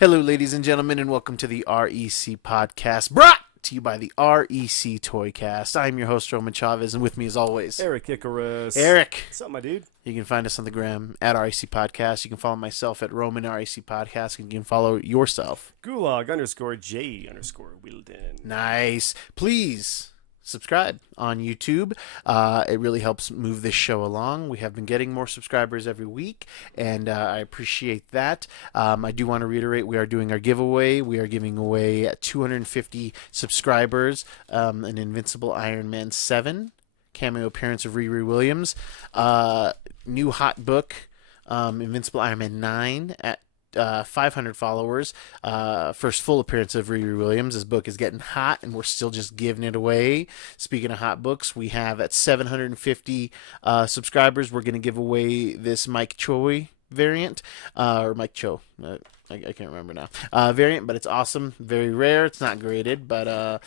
Hello, ladies and gentlemen, and welcome to the REC podcast, brought to you by the REC Toycast. I'm your host, Roman Chavez, and with me, as always, Erik Icarus. Eric. What's up, my dude? You can find us on the gram at REC Podcast. You can follow myself at Roman REC Podcast, and you can follow yourself. Gulag_J_Wilden. Nice. Please subscribe on YouTube. It really helps move this show along. We have been getting more subscribers every week, and I appreciate that. I do want to reiterate, we are doing our giveaway. We are giving away 250 subscribers, an Invincible Iron Man 7 cameo appearance of Riri Williams, new hot book, Invincible Iron Man 9 at 500 followers, first full appearance of Riri Williams. This book is getting hot, and we're still just giving it away. Speaking of hot books, we have at 750 subscribers, we're going to give away this Mike Choi variant, or Mike Cho. I can't remember now. Variant, but it's awesome. Very rare. It's not graded, but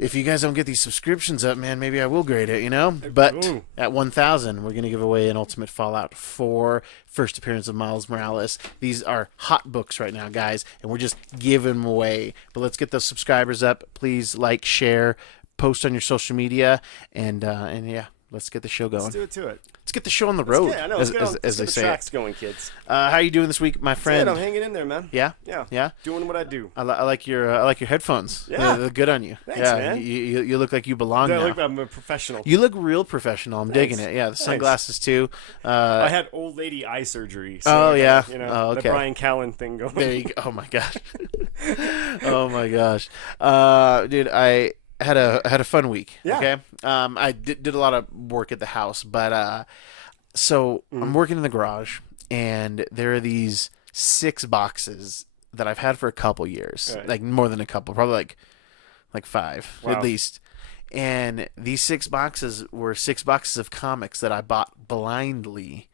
if you guys don't get these subscriptions up, man, maybe I will grade it, you know? But at 1,000, we're going to give away an Ultimate Fallout 4 first appearance of Miles Morales. These are hot books right now, guys, and we're just giving them away. But let's get those subscribers up. Please like, share, post on your social media, and yeah, let's get the show going. Let's do it to it. Let's get the show on the road, Let's as they the say. tracks going, kids. How are you doing this week, my friend? I'm hanging in there, man. Yeah? Yeah. Doing what I do. I like your headphones. Yeah. They look good on you. Thanks, yeah, man. You look like you belong now. I'm a professional. You look real professional. I'm digging it. Yeah, the sunglasses too. I had old lady eye surgery. So Oh, yeah. The Okay. Brian Callen thing going. There you go. Oh my gosh. Oh my gosh. Dude, I had a fun week. Yeah. Okay. I did a lot of work at the house, but so I'm working in the garage, and there are these 6 boxes that I've had for a couple years, Right. like more than a couple, probably like 5 Wow. at least. And these 6 boxes were 6 boxes of comics that I bought blindly.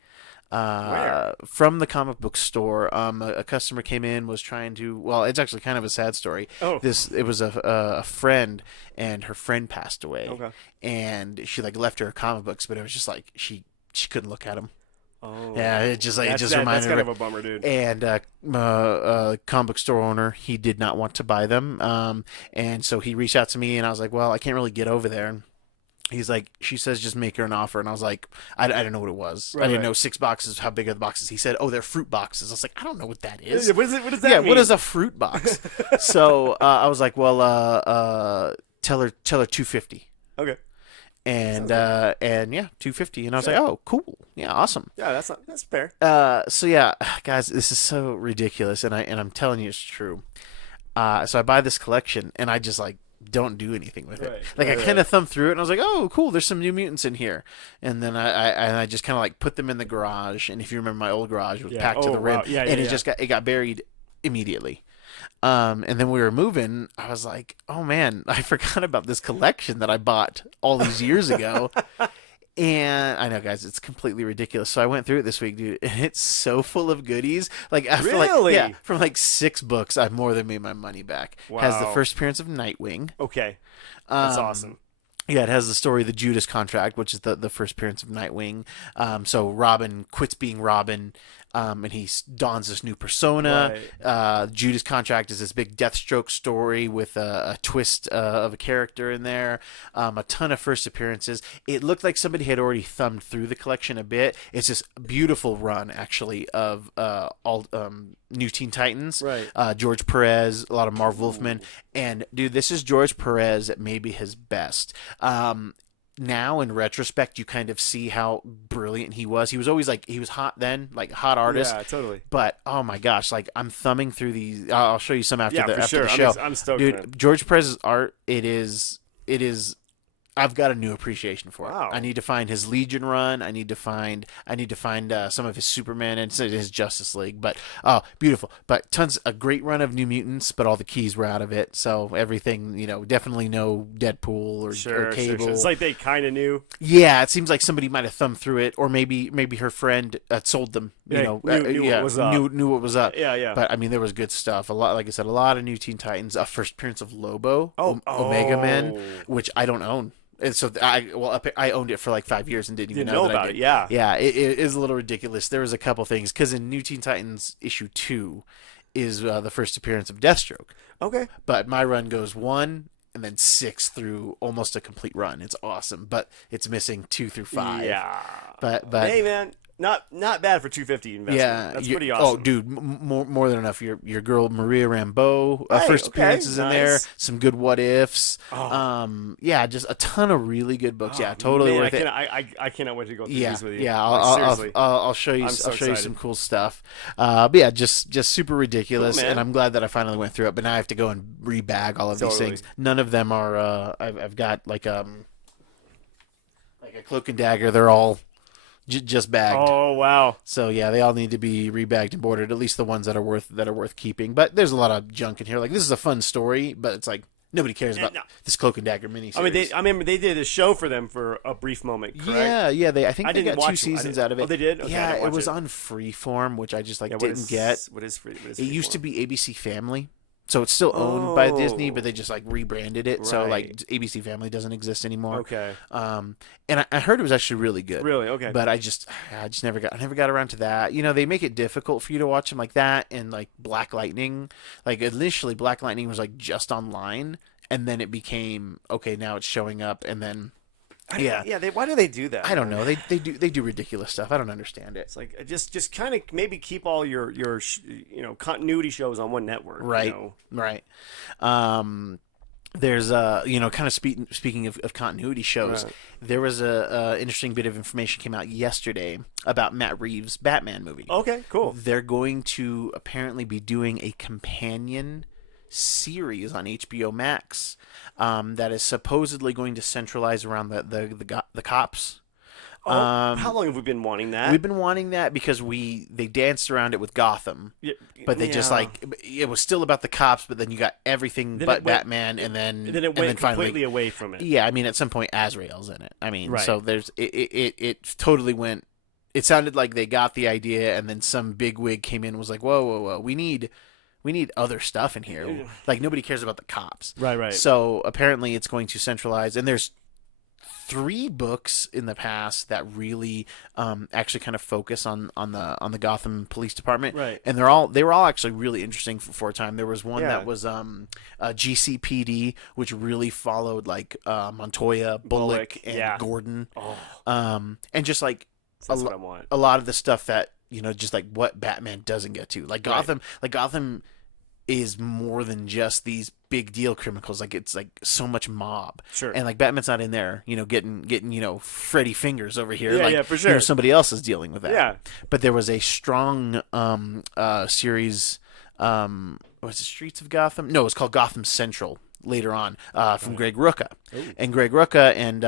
Where? From the comic book store. A customer came in, was trying to, well, it's actually kind of a sad story. Oh. It was a friend, and her friend passed away. Okay. And she left her comic books, but it was just like she couldn't look at them. Oh. Yeah, it just reminded That's her. kind of a bummer, dude. And comic book store owner, he did not want to buy them. And so he reached out to me, and I was like, well, I can't really get over there. And he's like, she says just make her an offer. And I was like, I didn't know what it was. Right, I didn't right. know 6 boxes, how big are the boxes. He said, oh, they're fruit boxes. I was like, I don't know what that is. What does that Yeah, mean? what is a fruit box? So I was like, well, tell her 250. Okay. And yeah, 250. And I was like, oh, cool. Yeah, awesome. Yeah, that's fair. So yeah, guys, this is so ridiculous, and I'm telling you it's true. So I buy this collection, and I just don't do anything with it. Right, I kind of thumbed through it, and I was like, oh, cool, there's some New Mutants in here. And then I just kind of put them in the garage. And if you remember, my old garage was packed to the rim, wow. Yeah, and yeah. it got buried immediately. And then we were moving. I was like, oh man, I forgot about this collection that I bought all these years ago. And I know, guys, it's completely ridiculous. So I went through it this week, dude, and it's so full of goodies. After Really? from 6 books, I've more than made my money back. Wow. Has the first appearance of Nightwing. Okay. That's awesome. Yeah, it has the story of the Judas Contract, which is the first appearance of Nightwing. So Robin quits being Robin, and he dons this new persona. Right. Judas Contract is this big Deathstroke story with a twist of a character in there. A ton of first appearances. It looked like somebody had already thumbed through the collection a bit. It's this beautiful run, actually, of all New Teen Titans. Right. George Perez, a lot of Marv Wolfman. And, dude, this is George Perez at maybe his best. Now, in retrospect, you kind of see how brilliant he was. He was always he was hot then, hot artist. Yeah, totally. But, oh my gosh, I'm thumbing through these. I'll show you some after the sure. show. I'm stoked, dude, man. George Perez's art, it is. I've got a new appreciation for it. Wow. I need to find his Legion run. I need to find some of his Superman and his Justice League. But beautiful. But a great run of New Mutants, but all the keys were out of it. So everything, definitely no Deadpool or Cable. Sure. It's like they kind of knew. Yeah, it seems like somebody might have thumbed through it, or maybe her friend sold them. Knew what was up. Knew what was up. Yeah. But I mean, there was good stuff. A lot, like I said, a lot of New Teen Titans. A first appearance of Lobo, Omega Man, which I don't own. And so I owned it for like 5 years and didn't even know about I did. it. Yeah. Yeah, it is a little ridiculous. There was a couple things because in New Teen Titans issue 2, is the first appearance of Deathstroke. Okay. But my run goes 1 and then 6 through almost a complete run. It's awesome, but it's missing 2 through 5. Yeah. But hey, man. Not bad for 250 investment. Yeah, That's pretty awesome. Oh, dude, more than enough. Your girl Maria Rambeau, first appearances in there. Some good what ifs. Oh. Yeah, just a ton of really good books. Yeah, totally worth it. I cannot wait to go through these with you. Yeah, I'll show you. I'll show you some cool stuff. But yeah, just super ridiculous, and I'm glad that I finally went through it. But now I have to go and rebag all of these things. None of them are. I've got like a Cloak and Dagger. They're all just bagged. Oh wow! So yeah, they all need to be rebagged and boarded. At least the ones that are worth keeping. But there's a lot of junk in here. Like this is a fun story, but it's like nobody cares about this Cloak and Dagger miniseries. I remember they did a show for them for a brief moment. Correct? Yeah. I think they got 2 seasons out of it. Oh, they did. Okay, yeah, it was on Freeform, which I just didn't get. What is Freeform? It used to be ABC Family. So it's still owned by Disney, but they just like rebranded it. Right. So like ABC Family doesn't exist anymore. Okay. And I heard it was actually really good. Really? Okay. But I just never got around to that. You know, they make it difficult for you to watch them like that, and like Black Lightning. Like initially Black Lightning was like just online, and then it became okay, now it's showing up, and then why do they do that? I don't know. They do ridiculous stuff. I don't understand it. It's like just kind of maybe keep all your continuity shows on one network. Right. Right. There's kind of speaking of continuity shows, right. There was a interesting bit of information came out yesterday about Matt Reeves' Batman movie. Okay, cool. They're going to apparently be doing a companion series on HBO Max that is supposedly going to centralize around the cops. How long have we been wanting that? We've been wanting that because they danced around it with Gotham, but they just it was still about the cops. But then you got everything Batman, and then it went completely away from it. Yeah, I mean, at some point Azrael's in it. I mean, right. So there's it totally went. It sounded like they got the idea, and then some bigwig came in and was like, whoa, we need other stuff in here. Like nobody cares about the cops. Right. So apparently it's going to centralize, and there's 3 books in the past that really actually kind of focus on the Gotham Police Department, right? And they were all actually really interesting for a time. There was one that was GCPD, which really followed like Montoya, Bullock, and Gordon, and just like that's what I want. A lot of the stuff that just like what Batman doesn't get to, like Gotham, is more than just these big deal criminals. Like it's like so much mob. Sure. And like Batman's not in there, getting Freddy fingers over here. Yeah, for sure. Somebody else is dealing with that. Yeah. But there was a strong series. Was it Streets of Gotham? No, it was called Gotham Central later on from Greg Rucka. Ooh. And Greg Rucka and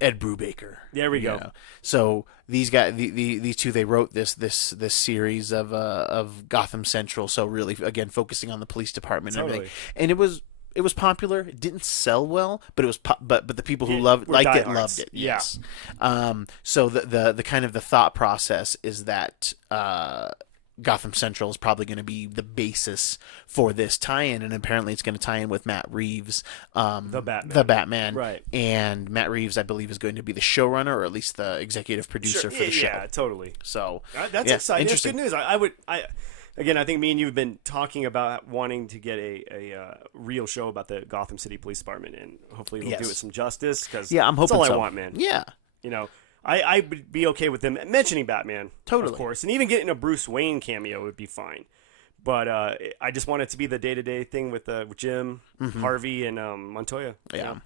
Ed Brubaker. There we go. So these guys, these two, they wrote this series of Gotham Central. So really, again, focusing on the police department and everything. And it was popular. It didn't sell well, but it was but the people who loved it. Yes. So the kind of the thought process is that Gotham Central is probably going to be the basis for this tie-in, and apparently it's going to tie in with Matt Reeves, the Batman, right? And Matt Reeves, I believe, is going to be the showrunner, or at least the executive producer for the show. Yeah, totally. So that's exciting. That's good news. I think me and you have been talking about wanting to get a real show about the Gotham City Police Department, and hopefully they'll do it some justice. Because I'm hoping that's all I want, man. Yeah, I would be okay with them mentioning Batman, totally, of course, and even getting a Bruce Wayne cameo would be fine. But I just want it to be the day-to-day thing with Jim, Harvey, and Montoya. Yeah.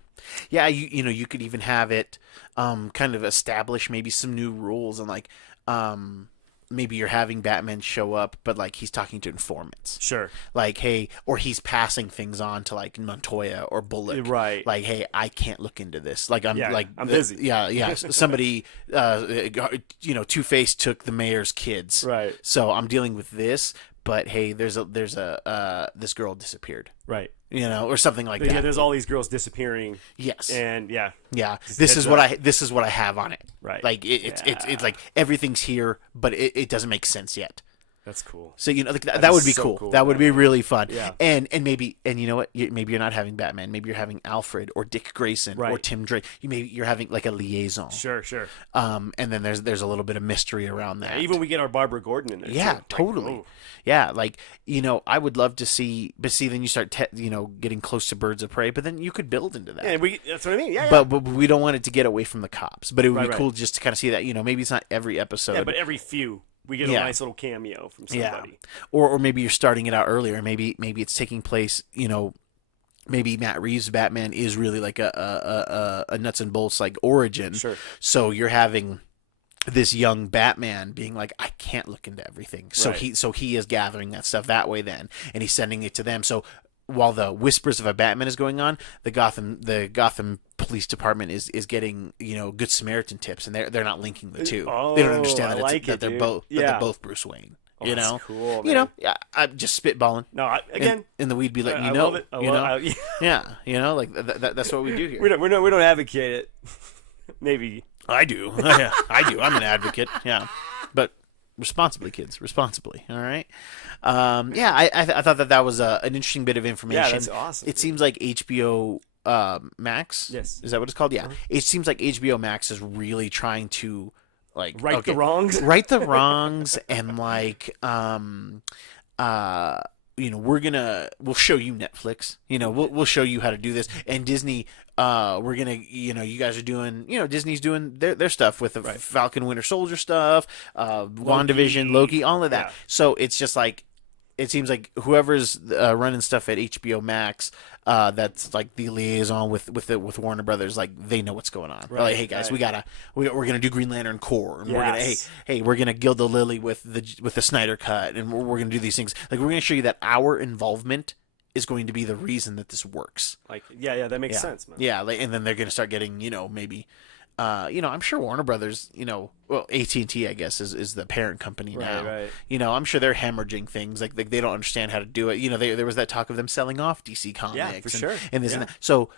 You could even have it kind of establish maybe some new rules, and like maybe you're having Batman show up, but like he's talking to informants. Sure. Like, hey, or he's passing things on to like Montoya or Bullock. Right. Like, hey, I can't look into this. Like I'm busy. Yeah. Somebody Two-Face took the mayor's kids. Right. So I'm dealing with this, but hey, there's a this girl disappeared. Right. Or something like that. Yeah, there's all these girls disappearing. Yes. And yeah. This is what I have on it. Right. Like it's like everything's here, but it doesn't make sense yet. That's cool. So like that would be so cool. That would be really fun. Yeah. And maybe you know what? Maybe you're not having Batman. Maybe you're having Alfred or Dick Grayson or Tim Drake. You're having like a liaison. Sure. And then there's a little bit of mystery around that. Yeah, even we get our Barbara Gordon in there. Yeah, too. totally. Like, yeah, like I would love to see, but see, then you start getting close to Birds of Prey, but then you could build into that. Yeah, that's what I mean. Yeah. But we don't want it to get away from the cops. But it would be cool just to kind of see that. Maybe it's not every episode. Yeah, but every few. We get a nice little cameo from somebody. Yeah. Or maybe you're starting it out earlier. Maybe it's taking place, maybe Matt Reeves' Batman is really like a nuts and bolts like origin. Sure. So you're having this young Batman being like, I can't look into everything. So he is gathering that stuff that way then, and he's sending it to them. So while the whispers of a Batman is going on, the Gotham Police Department is getting Good Samaritan tips, and they're not linking the two. They don't understand that they're both Bruce Wayne. That's cool, man. I'm just spitballing. No, again, and the we'd be like, I love it. like that's what we do here. We don't advocate it. Maybe I do. I do. I'm an advocate. Yeah, but responsibly, kids. Responsibly. All right. I thought that was an interesting bit of information. Yeah, that's awesome. It seems like HBO Max. Yes. Is that what it's called? Yeah. It seems like HBO Max is really trying to right the wrongs. Right the wrongs, and we'll show you Netflix. We'll show you how to do this, and Disney. We're gonna, you guys are doing, Disney's doing their stuff with the Falcon Winter Soldier stuff, WandaVision, Loki, all of that. Yeah. So it's just like, it seems like whoever's running stuff at HBO Max, that's like the liaison with Warner Brothers, like they know what's going on. Right, like, hey guys, we're gonna do Green Lantern Corps, and we're gonna gild the lily with the Snyder Cut, and we're gonna do these things. Like we're gonna show you that our involvement is going to be the reason that this works. Like, that makes sense, man. Yeah, and then they're going to start getting, maybe, I'm sure Warner Brothers, AT&T, I guess, is the parent company now. Right. I'm sure they're hemorrhaging things. Like they don't understand how to do it. There was that talk of them selling off DC Comics. Yeah, for sure. And this and that. So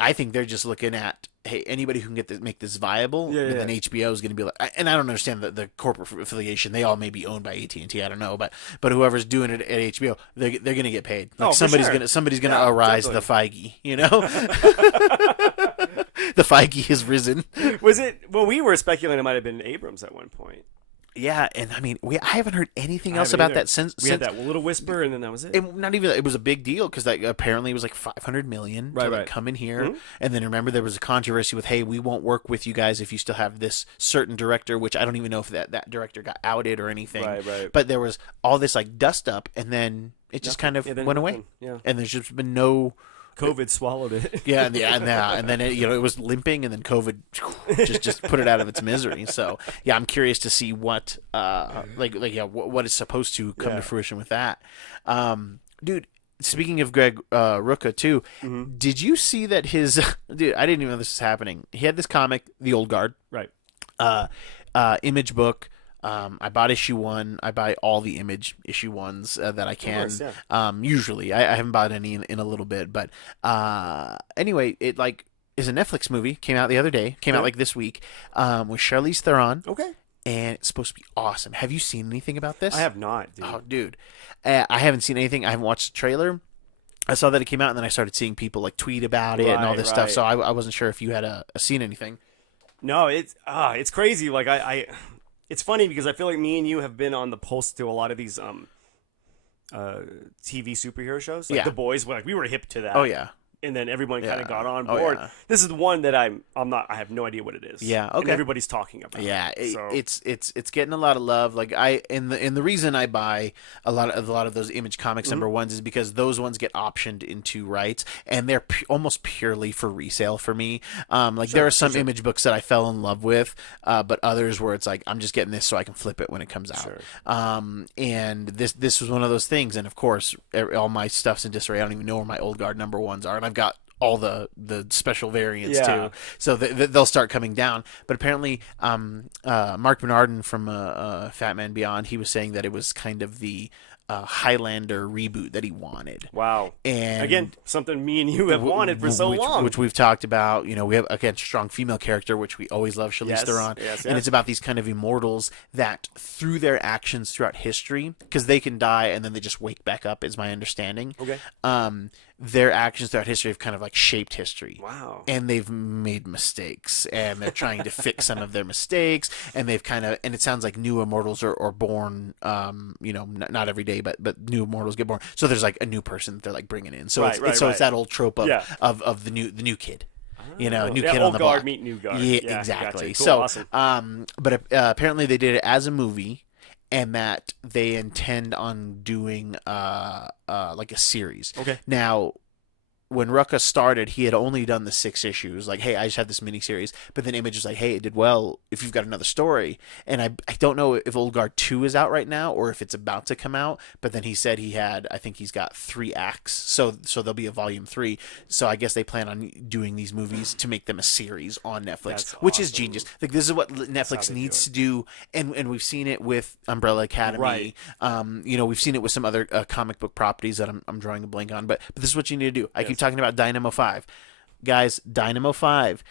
I think they're just looking at, hey, anybody who can make this viable, and then HBO is going to be like, and I don't understand the corporate affiliation. They all may be owned by AT&T. I don't know, but whoever's doing it at HBO, they're going to get paid. Like somebody's going to arise the Feige, The Feige has risen. Was it? Well, we were speculating it might have been Abrams at one point. Yeah, and I mean, I haven't heard anything else about that since. We had that little whisper, and then that was it. Not even. It was a big deal because apparently it was like $500 million to come in here, and then remember there was a controversy with, hey, we won't work with you guys if you still have this certain director, which I don't even know if that director got outed or anything. Right. But there was all this like dust up, and then it just kind of went away. Yeah, and there's just been no. COVID swallowed it. and then it was limping, and then COVID just put it out of its misery. So I'm curious to see what what is supposed to come to fruition with that. Dude, speaking of Greg Rucka too, did you see that his dude? I didn't even know this was happening. He had this comic, The Old Guard, right? Image book. I bought issue 1. I buy all the Image issue 1s that I can. Of course, yeah. Usually, I haven't bought any in a little bit, but anyway, it is a Netflix movie. Came out the other day. Came out this week. With Charlize Theron. Okay. And it's supposed to be awesome. Have you seen anything about this? I have not, dude. Oh, dude, I haven't seen anything. I haven't watched the trailer. I saw that it came out, and then I started seeing people tweet about it and all this stuff. So I wasn't sure if you had seen anything. No, it's crazy. Like I it's funny because I feel like me and you have been on the pulse to a lot of these TV superhero shows. Like The Boys, we were hip to that. Oh yeah. And then everyone kind of got on board. Yeah. This is the one that I have no idea what it is. Yeah, okay. And everybody's talking about it. Yeah, it's getting a lot of love. Like the reason I buy a lot of those Image Comics number 1s is because those ones get optioned into rights, and they're almost purely for resale for me. There are some Image books that I fell in love with, but others where it's like I'm just getting this so I can flip it when it comes out. Sure. And this was one of those things. And of course, all my stuff's in disarray. I don't even know where my Old Guard number 1s are, and I've got all the special variants too, so they'll start coming down. But apparently, Mark Bernardin from Fat Man Beyond, he was saying that it was kind of the Highlander reboot that he wanted. Wow. And again, something me and you have wanted for so long. Which we've talked about. You know, we have, again, strong female character, which we always love Charlize Theron. And it's about these kind of immortals that, through their actions throughout history, because they can die and then they just wake back up, is my understanding. Okay. Their actions throughout history have kind of like shaped history. Wow. And they've made mistakes, and they're trying to fix some of their mistakes, and they've kind of, and it sounds like new immortals are born, you know, not every day, but new immortals get born. So there's like a new person that they're like bringing in. So it's that old trope of the new kid. You know, new kid on the block. Old guard meet new guard. Yeah, exactly. Cool, so, awesome. But apparently they did it as a movie, and that they intend on doing like a series. Okay. Now, when Rucka started, he had only done the 6 issues. Like, hey, I just have this miniseries. But then Image was like, hey, it did well if you've got another story. And I don't know if Old Guard 2 is out right now or if it's about to come out. But then he said I think he's got 3 acts. So there'll be a volume 3. So I guess they plan on doing these movies to make them a series on Netflix, which is genius. Like, this is what Netflix needs to do. And we've seen it with Umbrella Academy. Right. You know, we've seen it with some other comic book properties that I'm drawing a blank on. But this is what you need to do. I keep talking about Dynamo 5. Guys, Dynamo 5,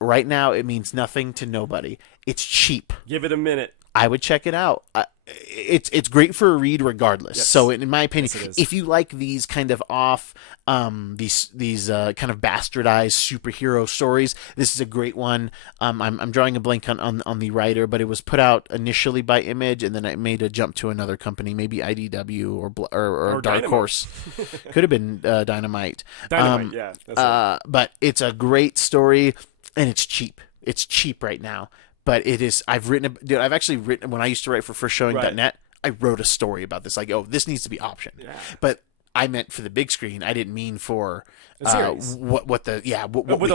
right now it means nothing to nobody. It's cheap. Give it a minute. I would check it out. It's great for a read regardless. Yes. So in my opinion, Yes, if you like these kind of off, these kind of bastardized superhero stories, this is a great one. I'm drawing a blank on the writer, but it was put out initially by Image, and then it made a jump to another company, maybe IDW or Dark Horse. Could have been Dynamite. Dynamite, yeah. That's but it's a great story, and it's cheap. It's cheap right now. But it is. I've actually written, when I used to write for firstshowing.net, I wrote a story about this. Like, oh, this needs to be optioned. Yeah. But I meant for the big screen. I didn't mean for what the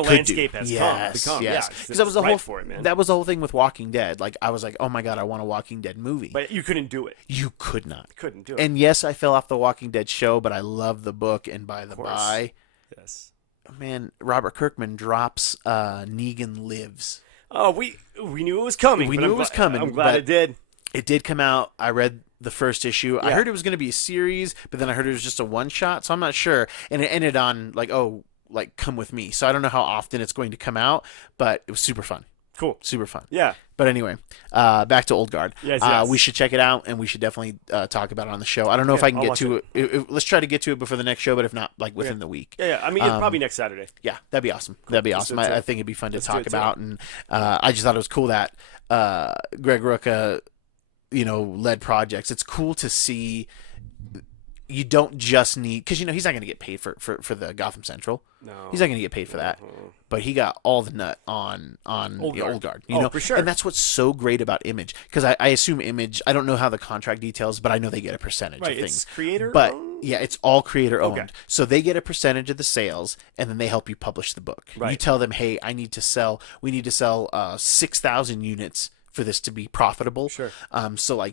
landscape has become. Yes, because that was the whole for it, man. That was the whole thing with Walking Dead. Like, I was like, oh my god, I want a Walking Dead movie. But you couldn't do it. You could not. Couldn't do it. And yes, I fell off the Walking Dead show, but I love the book, and by the by, yes, man, Robert Kirkman drops Negan Lives. Oh, we knew it was coming. We knew it was coming. I'm glad it did. It did come out. I read the first issue. Yeah. I heard it was going to be a series, but then I heard it was just a one-shot, so I'm not sure. And it ended on, like, come with me. So I don't know how often it's going to come out, but it was super fun. Cool. Super fun. Yeah. But anyway, back to Old Guard. Yes. We should check it out, and we should definitely talk about it on the show. I don't know if I can get to it. Let's try to get to it before the next show, but if not, like within the week. Yeah. I mean, probably next Saturday. Yeah, that'd be awesome. Cool. That'd be awesome. I think it'd be fun to talk about, and I just thought it was cool that Greg Rucka, led projects. It's cool to see. You don't just need, because he's not going to get paid for the Gotham Central. No, he's not going to get paid for that. But he got all the nut on Old Guard. For sure. And that's what's so great about Image, because I assume Image. I don't know how the contract details, but I know they get a percentage of things. It's creator, owned? Yeah, it's all creator owned. Okay. So they get a percentage of the sales, and then they help you publish the book. Right. You tell them, hey, we need to sell 6,000 units for this to be profitable. Sure. So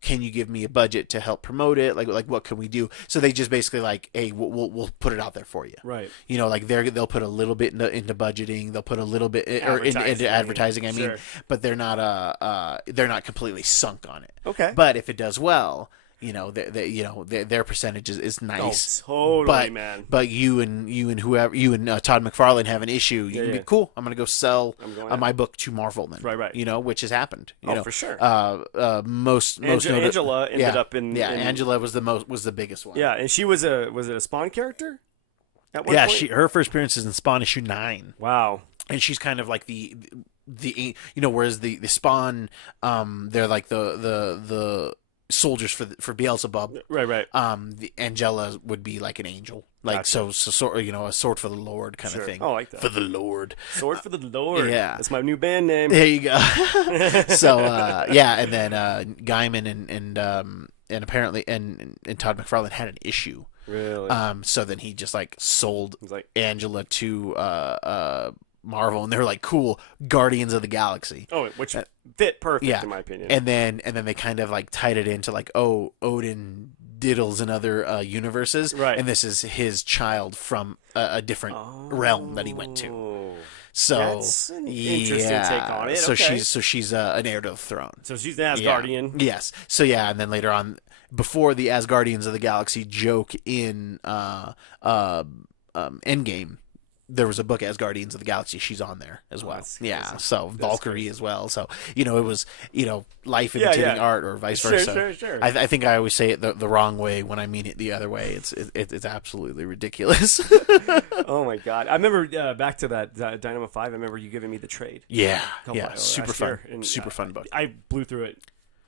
can you give me a budget to help promote it? Like what can we do? So they just basically hey, we'll put it out there for you. Right. They'll put a little bit into budgeting. They'll put a little bit into advertising. I mean, sure. But they're not completely sunk on it. Okay. But if it does well, their percentage is nice. Oh, totally, man. But you and Todd McFarlane have an issue. You can be cool. I'm gonna go sell my book to Marvel then. Right. Which has happened. For sure. Angela ended up in. Yeah, Angela was the biggest one. Yeah, and she was it a Spawn character? At one point? Her first appearance is in Spawn issue 9. Wow. And she's kind of like the whereas the Spawn they're like the soldiers for Beelzebub. Right. The Angela would be like an angel, gotcha. so a sword for the Lord kind of thing. Oh, I like that. For the Lord. Sword for the Lord. Yeah, that's my new band name. There you go. So and then Gaiman and apparently and Todd McFarlane had an issue. Really? So then he just sold Angela to Marvel, and they're like, cool, Guardians of the Galaxy. Oh, which fit perfect in my opinion. And then they kind of tied it into Odin diddles in other universes, right? And this is his child from a different realm that he went to. So that's an interesting take on it. So she's an heir to the throne. So she's an Asgardian. Yes. So and then later on, before the Asgardians of the Galaxy joke in Endgame, there was a book, Asgardians of the Galaxy. She's on there as well. Yeah, so Valkyrie as well. So, it was, life imitating art or vice versa. Sure. I think I always say it the wrong way when I mean it the other way. It's absolutely ridiculous. Oh, my God. I remember back to that Dynamo 5, I remember you giving me the trade. Yeah, super fun. And, super fun book. I blew through it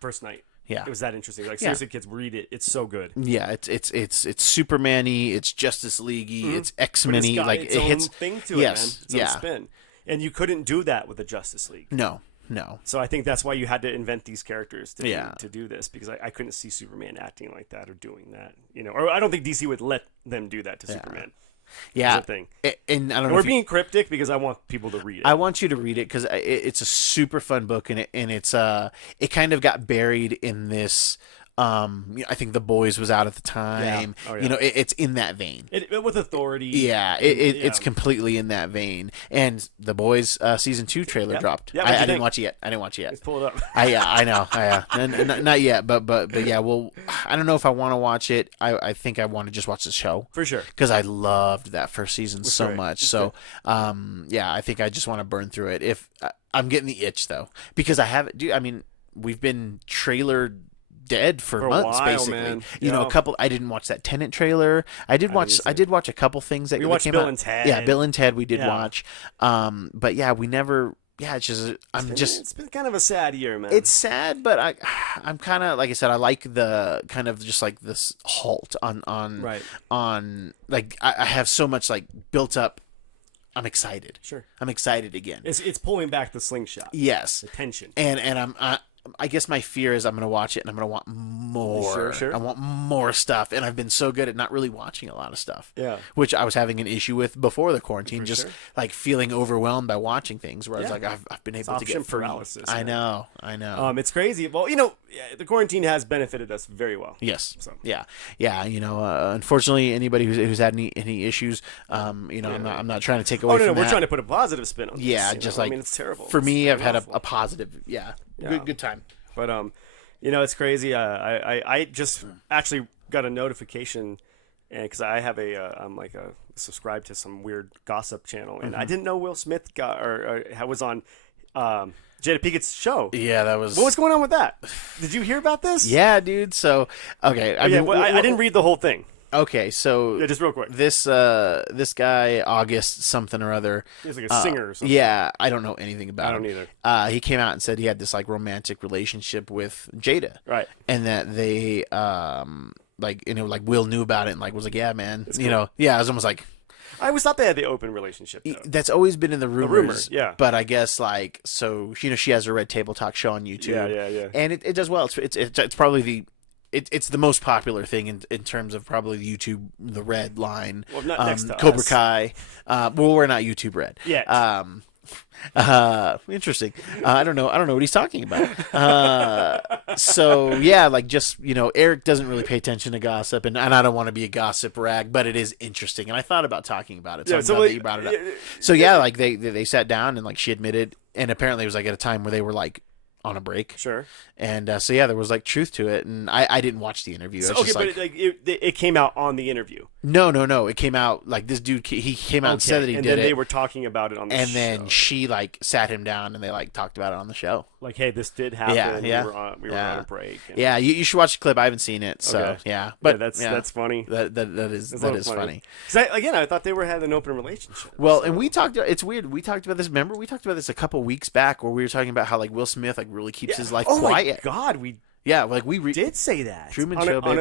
first night. Yeah, it was that interesting. Like, seriously, kids, read it. It's so good. Yeah, it's Superman-y, it's Justice League-y, it's X-Men-y. Like it hits thing to it, man. Its own spin. And you couldn't do that with the Justice League. No. So I think that's why you had to invent these characters to do this, because I couldn't see Superman acting like that or doing that. Or I don't think DC would let them do that to Superman. Yeah, thing. And I don't know. We're being cryptic because I want people to read it. I want you to read it because it's a super fun book, and it's it kind of got buried in this. I think The Boys was out at the time. Yeah. Oh, yeah. It's in that vein. With authority. Yeah, it's completely in that vein. And The Boys season 2 trailer dropped. Yeah, I didn't watch it yet. Let's pull it up. I know. Not yet, but yeah. Well, I don't know if I want to watch it. I think I want to just watch the show for sure because I loved that first season so much. So, good. Yeah, I think I just want to burn through it. If I'm getting the itch though, because I haven't. I mean, we've been trailered dead for months, while, basically. Man. A couple. I didn't watch that Tenet trailer. I did watch a couple things that we watched came Bill out. and Ted. Yeah, Bill and Ted we did watch. But yeah, we never. Yeah, it's just it's been kind of a sad year, man. It's sad, but I'm kind of, like I said, I like the kind of just like this halt on like I have so much like built up. I'm excited. Sure, I'm excited again. It's pulling back the slingshot. Yes, the tension. And I guess my fear is I'm going to watch it and I'm going to want more. Sure. I want more stuff. And I've been so good at not really watching a lot of stuff. Yeah. Which I was having an issue with before the quarantine. For just sure. like feeling overwhelmed by watching things where I was like, I've been able to get free. Paralysis. I know. It's crazy. Well, the quarantine has benefited us very well. Yes. So. Yeah. Unfortunately, anybody who's had any issues, I'm not trying to take away from that. We're trying to put a positive spin on this. Yeah, just like, it's terrible. For me, I've had a positive, good time. But it's crazy. I just actually got a notification, and because I have I'm subscribed to some weird gossip channel, and I didn't know Will Smith was on Jada Pinkett's show. Yeah, that was. What was going on with that? Did you hear about this? Yeah, dude. So okay, I didn't read the whole thing. Okay, so just real quick. This guy, August something or other. He's like a singer or something. Yeah, I don't know anything about him. I don't either. He came out and said he had this like romantic relationship with Jada. Right. And that they like Will knew about it and like was like, yeah, man. That's cool. Yeah, I was almost like, I always thought they had the open relationship, though. That's always been in the rumors. Yeah. But I guess like she has a Red Table Talk show on YouTube. Yeah. And it does well. It's probably it's the most popular thing in terms of probably YouTube, the Red line. Well, not next to Cobra us. Kai. We're not YouTube Red. Yeah. Interesting. I don't know what he's talking about. So yeah, like just Eric doesn't really pay attention to gossip, and I don't want to be a gossip rag, but it is interesting, and I thought about talking about it. So I'm glad that you brought it up. So yeah, like they sat down and like she admitted, and apparently it was like at a time where they were like on a break. Sure. And so yeah, there was like truth to it, and I didn't watch the interview. It came out on the interview. No, it came out like this dude. He came out and said that he did it, and then they were talking about it on the show. And then she like sat him down and they like talked about it on the show. Like, hey, this did happen. Yeah. We were on a break. Yeah, you should watch the clip. I haven't seen it, so yeah. But that's funny. That is funny. Because I thought they had an open relationship. Well, and we talked. It's weird. We talked about this. Remember, we talked about this a couple weeks back, where we were talking about how like Will Smith like really keeps his life quiet. Oh my God, we did say that. Truman Show, on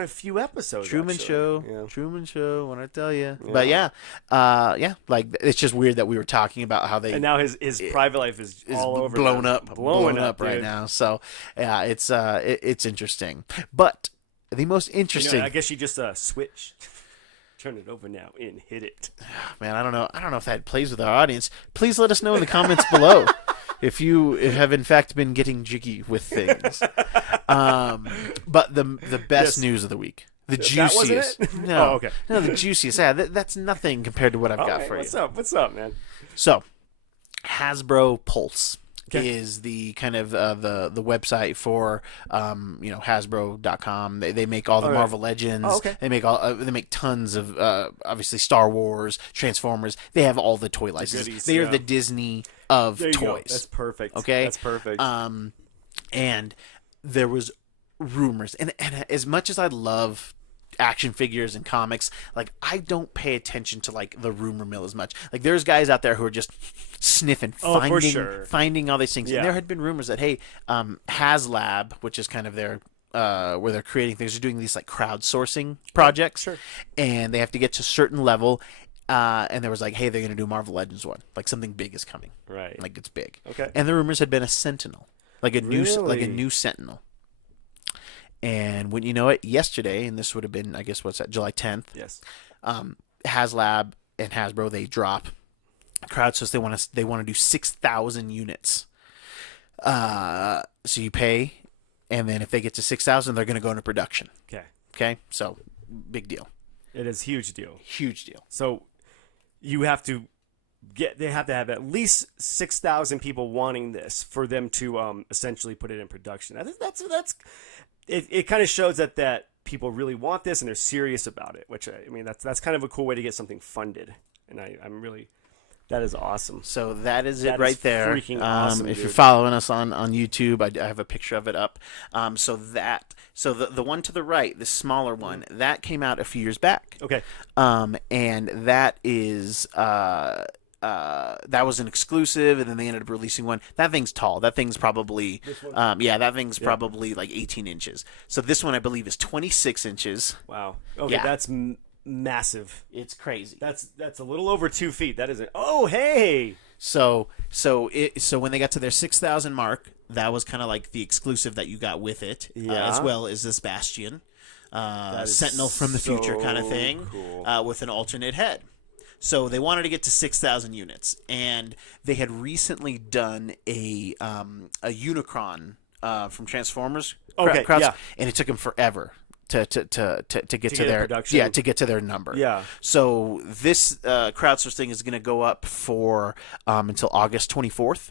a few episodes. Truman Show. When I tell you, but like it's just weird that we were talking about how they. And now his private life is all over blown up right now. So yeah, it's interesting. But the most interesting. I guess she just switched. Turn it over now and hit it. Man, I don't know if that plays with our audience. Please let us know in the comments below if you have in fact been getting jiggy with things. But the best news of the week, the juiciest. No, okay. No, the juiciest. Yeah, that's nothing compared to what I've got for you. What's up, man? So, Hasbro Pulse is the kind of the website for Hasbro.com. They make all the Marvel Legends. Oh, okay. They make tons of obviously Star Wars, Transformers. They have all the toy licenses. Goodies, They are yeah. the Disney of There you go. toys. That's perfect. Okay, that's perfect. And there was rumors, and as much as I love action figures and comics, like I don't pay attention to like the rumor mill as much. Like there's guys out there who are just sniffing, for sure. finding all these things. Yeah. And there had been rumors that HasLab, which is kind of their where they're creating things, they're doing these like crowdsourcing projects, Sure. and they have to get to a certain level. And there was like, hey, they're going to do Marvel Legends one, like something big is coming, Right. like it's big. Okay. And the rumors had been a Sentinel, like a Really? new Sentinel. And when you know it, yesterday, and this would have been, I guess, what's that, July 10th? Yes. HasLab and Hasbro, they drop crowdsource. They want to do 6,000 units. So you pay, and then if they get to 6,000, they're going to go into production. Okay. Okay, so big deal, It is a huge deal. huge deal. So you have to they have to have at least 6,000 people wanting this for them to essentially put it in production. That's it kind of shows that people really want this and they're serious about it, which I mean that's kind of a cool way to get something funded. And I'm really, that is awesome. So that is That it right is there. freaking awesome, if you're dude. following us on YouTube, I have a picture of it up. So the one to the right, the smaller one, that came out a few years back. Okay. And that is that was an exclusive, and then they ended up releasing one. That thing's tall. That thing's probably that thing's probably like 18 inches. So this one I believe is 26 inches. Wow. Okay, Yeah. that's massive. It's crazy. That's a little over 2 feet. That isn't. Oh, hey. So when they got to their 6,000 mark, that was kind of like the exclusive that you got with it, Yeah. as well as this Bastion, is Sentinel from the future kind of so thing, cool. with an alternate head. So they wanted to get to 6,000 units, and they had recently done a Unicron from Transformers. Okay, yeah. And it took them forever to get to get their production. to get to their number. Yeah. So this crowdsource thing is going to go up for until August 24th.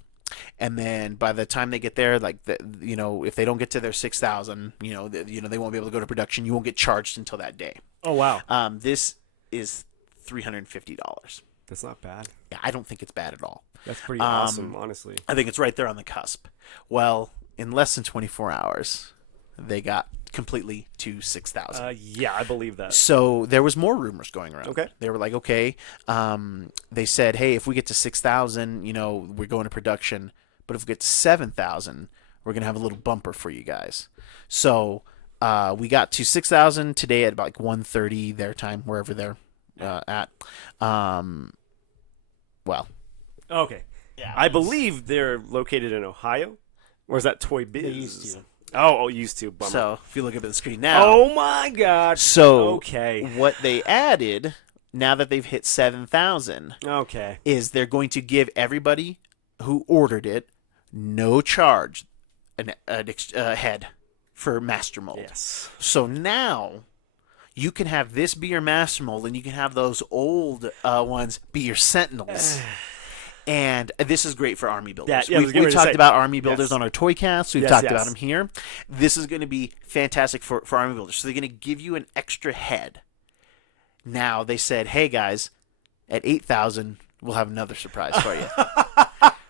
And then by the time they get there, like if they don't get to their 6,000, they won't be able to go to production. You won't get charged until that day. Oh, wow. This is $350. That's not bad. Yeah, I don't think it's bad at all. That's pretty awesome, honestly. I think it's right there on the cusp. Well, in less than 24 hours, they got completely to 6,000. Yeah, I believe that. So there was more rumors going around. Okay. They were like, okay, they said, hey, if we get to 6,000, we're going to production. But if we get to 7,000, we're going to have a little bumper for you guys. So we got to 6,000 today at about like 1:30 their time, wherever they're at. Well. Okay. Yeah, I believe they're located in Ohio. Or is that Toy Biz? They used to. Oh, used to. Bummer. So if you look up at the screen now. Oh, my God. So okay. what they added, now that they've hit 7,000, Okay. is they're going to give everybody who ordered it no charge a head for Master Mold. Yes. So now you can have this be your Master Mold, and you can have those old ones be your Sentinels. And this is great for army builders. We've talked about army builders on our toy cast. We've talked about them here. This is going to be fantastic for army builders. So they're going to give you an extra head. Now they said, hey guys, at 8,000, we'll have another surprise for you.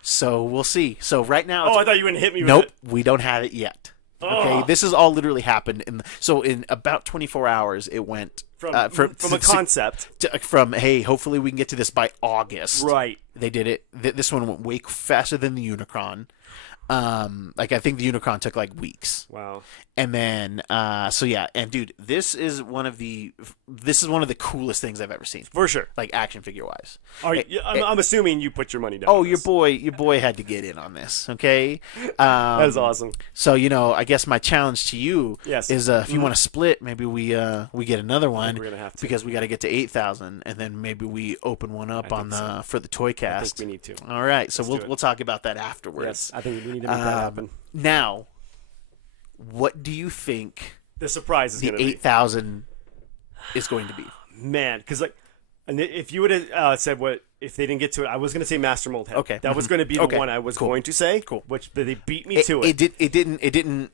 So we'll see. So right now, I thought you were going to hit me with nope, it. we don't have it yet. Okay, this has all literally happened in about 24 hours. It went From a concept. from hey, hopefully we can get to this by August. Right. They did it. This one went way faster than the Unicron. Like I think the Unicron took like weeks. Wow. And then so yeah, and dude, this is one of the coolest things I've ever seen. For sure. Like action figure wise. I'm assuming you put your money down. Oh, on your this. boy had to get in on this. Okay. That is awesome. So I guess my challenge to you is if you want to split, maybe we get another one we're gonna have to. because we got to get to 8,000, and then maybe we open one up for the toy I cast. think we need to. All right, so Let's do it. we'll talk about that afterwards. Yes, I think we need to make that happen. Now, what do you think The surprise is the going to be. 8,000 is going to be? Man, because and if you would have said what if they didn't get to it, I was going to say Master Mold Head. Okay. That was going to be the one I was going to say. Cool. Which they beat me to it. It didn't.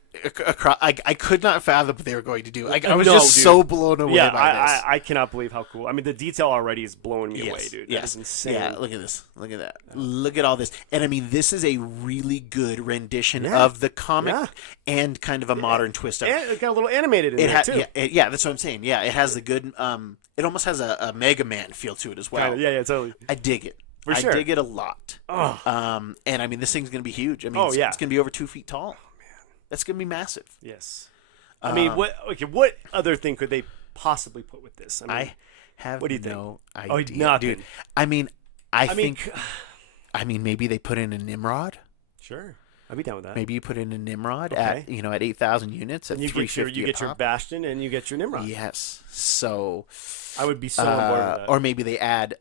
I could not fathom what they were going to do. I was No, just dude. so blown away Yeah, by this. I cannot believe how cool. I mean, the detail already is blowing me away, dude. That is insane. Yeah, look at this. Look at that. Look at all this. And I mean, this is a really good rendition of the comic and kind of a modern twist of it. And it got a little animated in there, too. Yeah, that's what I'm saying. Yeah, it has the good. It almost has a Mega Man feel to it as well. Kinda, yeah, totally. I dig it. For sure. I dig it a lot. Oh. And I mean, this thing's going to be huge. I mean, it's going to be over 2 feet tall. Oh, man. That's going to be massive. Yes. I mean, what other thing could they possibly put with this? I have what do you no think? idea. Nothing. Dude, I mean, I think maybe they put in a Nimrod. Sure. I'd be down with that. Maybe you put in a Nimrod at 8,000 units at 350 you get your Bastion and you get your Nimrod. Yes. So I would be so on board with that. Or maybe they add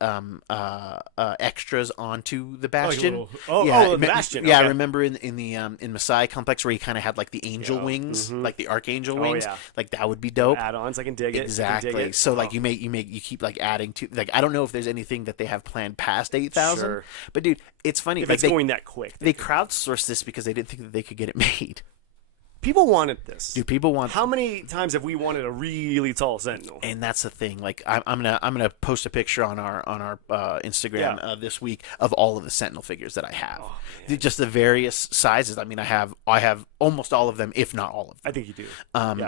extras onto the Bastion. The Bastion. Yeah, okay. I remember in the in Messiah Complex where he kind of had like the angel wings, like the Archangel wings. Yeah. Like that would be dope. Add-ons, I can dig it. Exactly. I can dig it. So like you keep like adding to, like I don't know if there's anything that they have planned past 8,000. Sure. But dude, it's funny. If like, it's going that quick. They crowdsourced this because they didn't think that they could get it made. People wanted this. Do people want? How many times have we wanted a really tall Sentinel? And that's the thing. Like I'm gonna post a picture on our Instagram this week of all of the Sentinel figures that I have. Oh, just the various sizes. I mean, I have almost all of them, if not all of them. I think you do.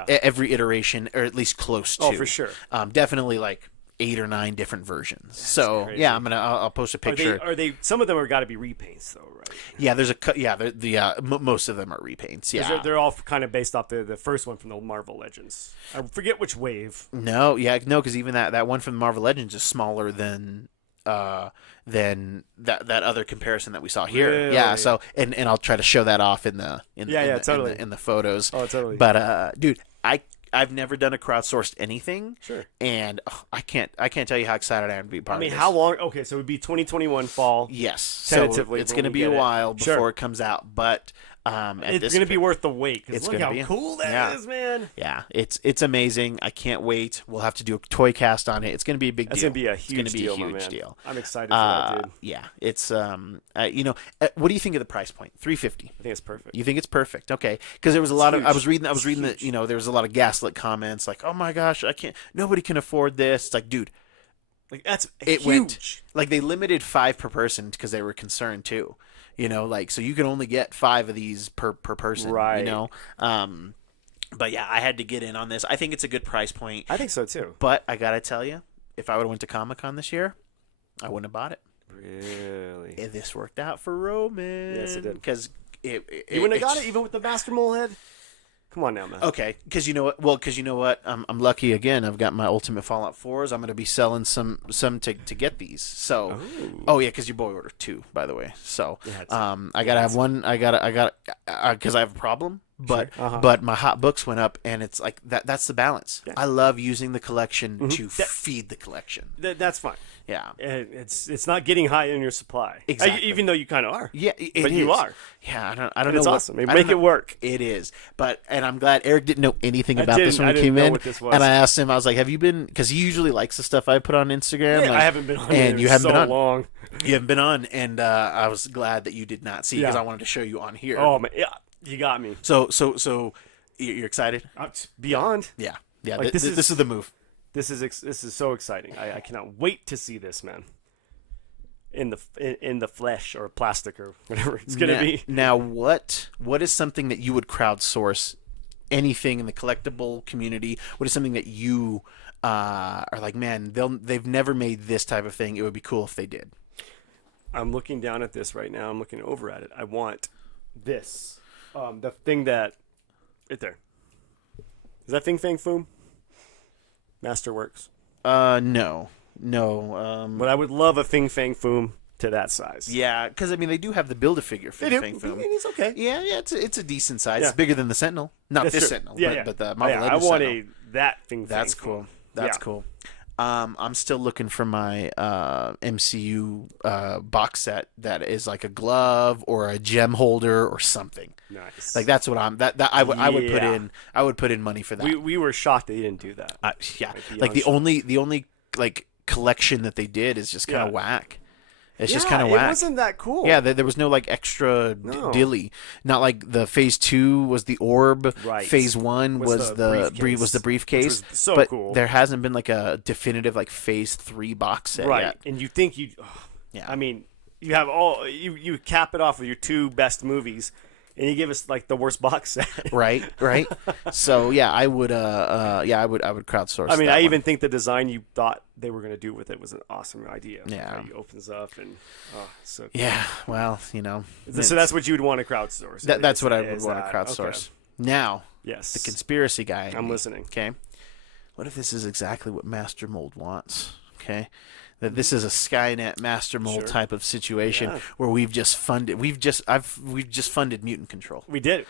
Every iteration, or at least close to. Oh, for sure. Definitely like 8 or 9 different versions. That's so crazy. yeah, I'll post a picture. Are they? Some of them are got to be repaints though, right? Yeah, there's most of them are repaints. Yeah, they're all kind of based off the first one from the Marvel Legends. I forget which wave. No, because even that one from Marvel Legends is smaller than that other comparison that we saw here. Really? Yeah, so and I'll try to show that off in the totally. in the photos. Oh, totally. But dude, I've never done a crowdsourced anything. Sure. And I can't tell you how excited I am to be part of this. How long? Okay, so it would be 2021 fall. Yes. Tentatively. So it's going to be a while before it comes out, but it's going to be worth the wait. It's look how cool that is, man. Yeah, it's amazing. I can't wait. We'll have to do a toy cast on it. It's going to be a big deal. It's going to be a huge deal. I'm excited for that, dude. Yeah, it's what do you think of the price point? $350. I think it's perfect. You think it's perfect? Okay, because there was a lot of I was reading that there was a lot of gaslit comments like, oh my gosh, nobody can afford this. It's like, dude, like that's huge. Like they limited 5 per person because they were concerned too. So you can only get 5 of these per person. Right. But yeah, I had to get in on this. I think it's a good price point. I think so too. But I gotta tell you, if I would have went to Comic-Con this year, I wouldn't have bought it. Really? This worked out for Roman. Yes, it did. Because you wouldn't have got it even with the Master Mole Head. Come on now, man. Okay, because you know what? Well, because you know what? I'm lucky again. I've got my Ultimate Fallout 4s. I'm going to be selling some to get these. So, because your boy ordered 2, by the way. So, I gotta have one. I got because I have a problem. But but my hot books went up, and it's like that's the balance. Yeah. I love using the collection to feed the collection. That's fine. Yeah, it's not getting high in your supply. Exactly. Even though you kind of are. Yeah, but you are. Yeah, I don't know. It's awesome. Make it work. It is. And I'm glad Eric didn't know anything about this when he came in. And I asked him, I was like, "Have you been?" Because he usually likes the stuff I put on Instagram. Yeah, I haven't been on. And you haven't been on long. You haven't been on, and I was glad that you did not see because I wanted to show you on here. Oh man, yeah. You got me. So you're excited? Beyond. Yeah. Like, this is the move. This is so exciting. I cannot wait to see this, man. In the flesh or plastic or whatever it's gonna be. Now, what is something that you would crowdsource? Anything in the collectible community? What is something that you are like? Man, they've never made this type of thing. It would be cool if they did. I'm looking down at this right now. I'm looking over at it. I want this. The thing that right there. Is that Fing Fang Foom? Masterworks. No. But I would love a Fing Fang Foom to that size. Yeah, because I mean they do have the Build-A-Figure Fing Fang Foom. He's okay. Yeah, it's a decent size. Yeah. It's bigger than the Sentinel. Not That's this true. Sentinel, but the Marvel Legends I want Sentinel. that Fing Fang. That's cool. Foom. That's cool. I'm still looking for my MCU box set that is like a glove or a gem holder or something. Nice. Like that's what I would put in money for that. We were shocked they didn't do that. Yeah. Like the only like collection that they did is just kind of whack. It's just kind of whack. It wasn't that cool. Yeah, there was no like extra dilly. Not like the phase 2 was the orb. Right. Phase 1 was the briefcase. Which was so but cool. There hasn't been like a definitive like phase 3 box set yet. And you think I mean, you have you cap it off with your 2 best movies. And you give us like the worst box set, right? So yeah, I would crowdsource. I mean, I one. even think the design you thought they were going to do with it was an awesome idea. Yeah, it opens up and so cool. Yeah. Well, so that's what you would want to crowdsource. That's what I would want to crowdsource. Okay. Now, yes, the conspiracy guy. I'm listening. Okay, what if this is exactly what Master Mold wants? Okay. That this is a Skynet Master Mold type of situation where we've just funded mutant control. We did.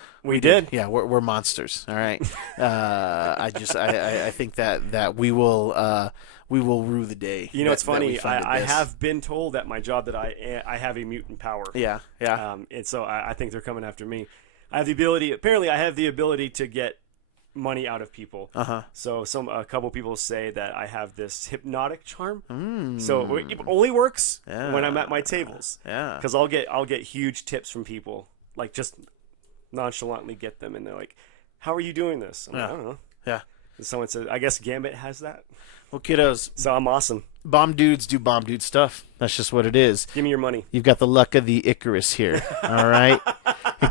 Yeah, we're monsters. All right. I think that we will rue the day. It's funny. I have been told at my job that I have a mutant power. Yeah. And so I think they're coming after me. I have the ability. Apparently, I have the ability to get money out of people. So a couple people say that I have this hypnotic charm. So it only works when I'm at my tables. Yeah. Because I'll get huge tips from people, like just nonchalantly get them, and they're like, "How are you doing this?" I'm like, I don't know. Yeah. And someone said, "I guess Gambit has that." Well, kiddos. So I'm awesome. Bomb dudes do bomb dude stuff. That's just what it is. Give me your money. You've got the luck of the Icarus here. All right.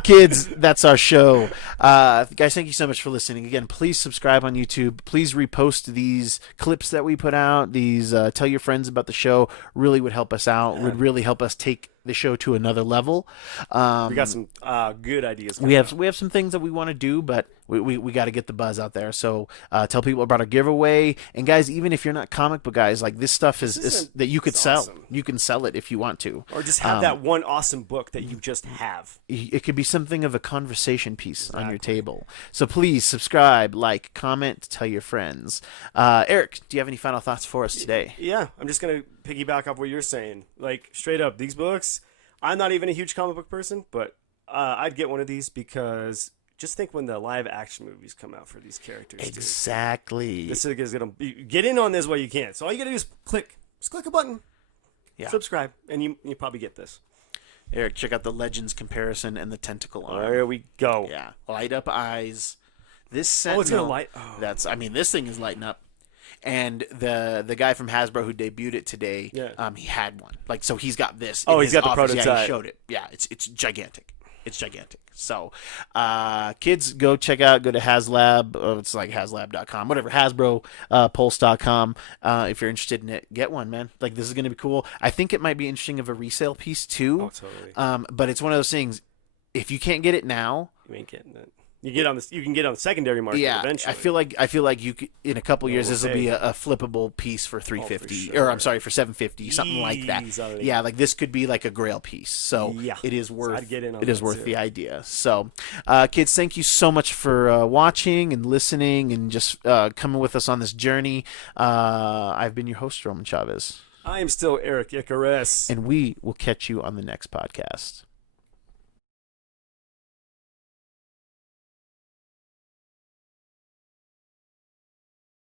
Kids, that's our show. Guys, thank you so much for listening. Again, please subscribe on YouTube. Please repost these clips that we put out. These tell your friends about the show. Really would help us out. Would really help us take the show to another level. We got some good ideas. We have some things that we want to do, but we got to get the buzz out there. So tell people about our giveaway. And guys, even if you're not comic book guys, like this stuff is that you could sell. Awesome. You can sell it if you want to, or just have that one awesome book that you just have. It could be something of a conversation piece on your table. So please subscribe, like, comment, tell your friends. Eric, do you have any final thoughts for us today? Yeah, I'm just gonna piggyback off what you're saying. Like, straight up, these books. I'm not even a huge comic book person, but I'd get one of these because just think when the live action movies come out for these characters. Exactly. Dude. This is gonna get in on this while you can. So all you gotta do is click a button. Yeah. Subscribe, and you probably get this. Eric, check out the Legends comparison and the tentacle arm. There we go. Yeah, light up eyes. This Sentinel. It's gonna light. Oh. This thing is lighting up. And the guy from Hasbro who debuted it today, he had one. Like, so he's got this. Oh, he's got the prototype. Yeah, he showed it. Yeah, it's gigantic. It's gigantic. So, kids, go check out. Go to HasLab. It's like HasLab.com. Whatever. Hasbro, Pulse.com. If you're interested in it, get one, man. Like, this is going to be cool. I think it might be interesting of a resale piece, too. Oh, totally. But it's one of those things. If you can't get it now, you ain't getting it. You can get on the secondary market eventually. I feel like you could, in a couple years this will be a flippable piece for $350 or I'm sorry for $750, something like that. Yeah, like this could be like a Grail piece. So it is worth the idea. So kids, thank you so much for watching and listening and just coming with us on this journey. I've been your host, Roman Chavez. I am still Eric Icarus, and we will catch you on the next podcast.